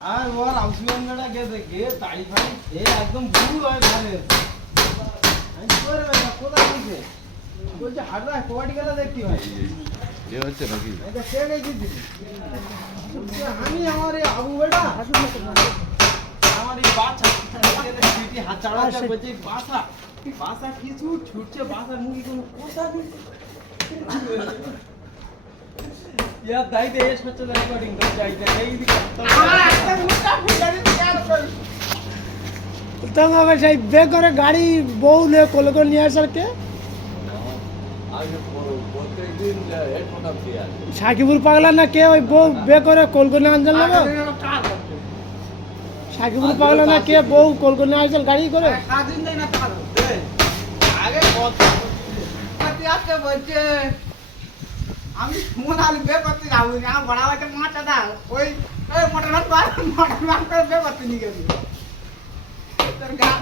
আর ওর আউসম্যানটা গে তাড়ি ফাড়ি খেয়ে একদম ভুল হয় ঘরে। আমি কি করে ভাই কোথায় গেছে? বলছে হাটরা কবাডি খেলা দেখতে ভাই। এ হচ্ছে নাকি? এটা কে গেছে? আমি আমার এই আবু বেটা আমার এই বাচ্চা সিটি হাত চাড়াচ্ছে বলছে বাসা বাসা কিছু ছুটছে বাসার মুখে কোনো কথা নেই। यार दाई दे सोच ले रिकॉर्डिंग कर जाई दे এই দিকে আমার একটা মুখটা ফুটানি কেন কর তোমাকে সেই বে করে গাড়ি বউ নে কলকাতা নিয়ে আসার কে আগে প্রত্যেক দিন হেডফোন দিয়ে আসে। সাকিবুল পাগলা না কে ওই বউ বে করে কলকাতা আনতে লাগো সাকিবুল পাগলা না কে বউ কলকাতা নিয়ে আসল গাড়ি করে কাজিন দেই না টাকা দে আগে কত কত আজকে বলছে আমি ফোন আলি বে করতে যাবো না বড় বাচ্চা মাটা দা ওই মোটর করে বে করতে নিয়ে গেল তোর গান